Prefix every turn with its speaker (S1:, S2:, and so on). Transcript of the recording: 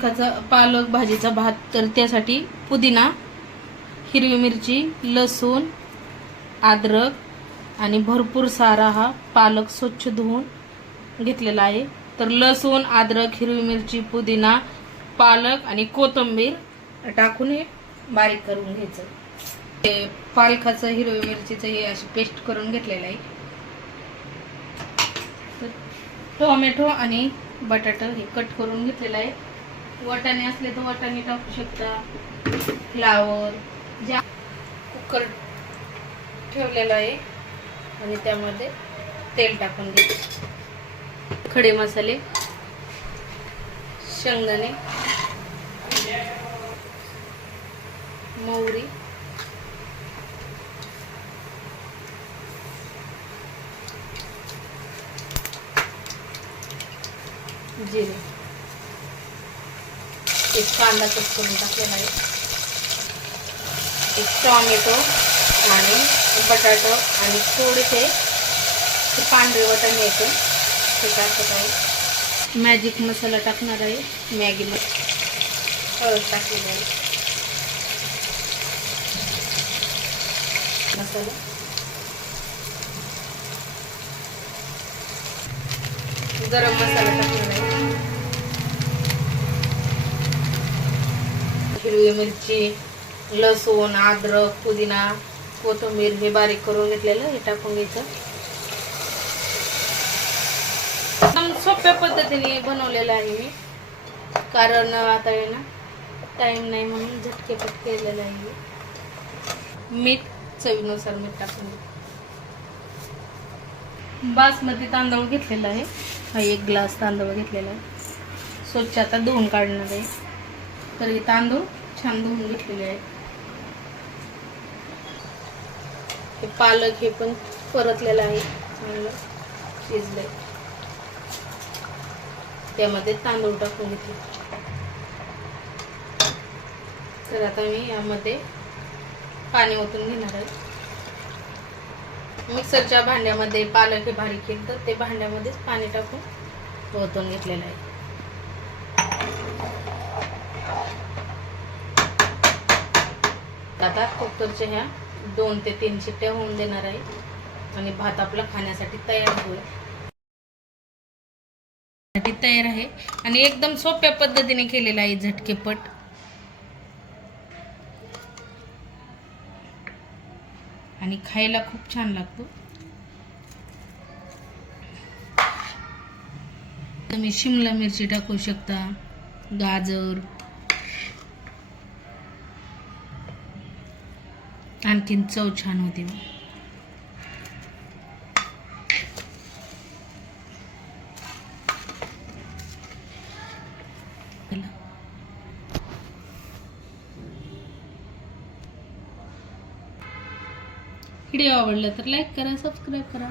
S1: पालकाचा पालक भाजीचा भात तर त्यासाठी पुदिना हिरवी मिरची लसूण अद्रक आणि भरपूर सारा हा पालक स्वच्छ धुवून घेतलेला आहे. तर लसूण अद्रक हिरवी मिरची पुदिना पालक आणि कोथिंबीर टाकून हे बारीक करून घ्यायचं. ते पालकाचं हिरवी मिरचीचं हे अशी पेस्ट करून घेतलेलं आहे. तर टोमॅटो आणि बटाटा हे कट करून घेतलेलं आहे. वाटाणे असले तर वाटाणे टाकू शकता. फ्लावर. ज्या कुकर ठेवलेला आहे आणि त्यामध्ये तेल टाकून दे खडे मसाले शेंगदाणे मोहरी जिरे. एक कांदा कट करून टाकलेला आहे एक टॉमॅटो आणि बटाटो आणि थोडेसे पांढरे वाटाणे येते ते टाकत आहे. मॅजिक मसाला टाकणार आहे मॅगी मसाला हळद टाकलेली आहे. मसाला. गरम मसाला टाकणार आहे हिरवी मिरची लसूण अद्रक पुदिना कोथिंबीर हे बारीक करून घेतलेलं हे टाकून घ्यायचं. एकदम सोप्या पद्धतीने बनवलेलं आहे मी कारण आता आहे ना टाईम नाही म्हणून झटकेपट केलेलं आहे मी. मीठ चवीनुसार मीठ टाकून घ्यायचं. बासमती तांदूळ घेतलेला आहे. हा एक ग्लास तांदूळ घेतलेला आहे. स्वच्छ आता धुवून काढणार आहे. तर हे तांदूळ छान धुवून घेतलेले आहेत. हे पालक हे पण परतलेलं आहे. चांगलं शिजलंय. त्यामध्ये तांदूळ टाकून घेतले. तर आता मी यामध्ये पाणी ओतून घेणार आहे. मिक्सरच्या भांड्यामध्ये पालक हे बारीक केलं तर ते भांड्यामध्येच पाणी टाकून ओतून घेतलेलं आहे. आता कुकरच्या ह्या दोन ते तीन शिट्ट्या होऊन देणार आहे. आणि भात आपला खाण्यासाठी तयार होईल. तयार आहे. आणि एकदम सोप्या पद्धतीने केलेला आहे झटकेपट. आणि खायला खूप छान लागतो. तुम्ही शिमला मिरची टाकू शकता गाजर आणखीन चव छान होती. व्हिडिओ आवडला तर लाईक करा सबस्क्राईब करा.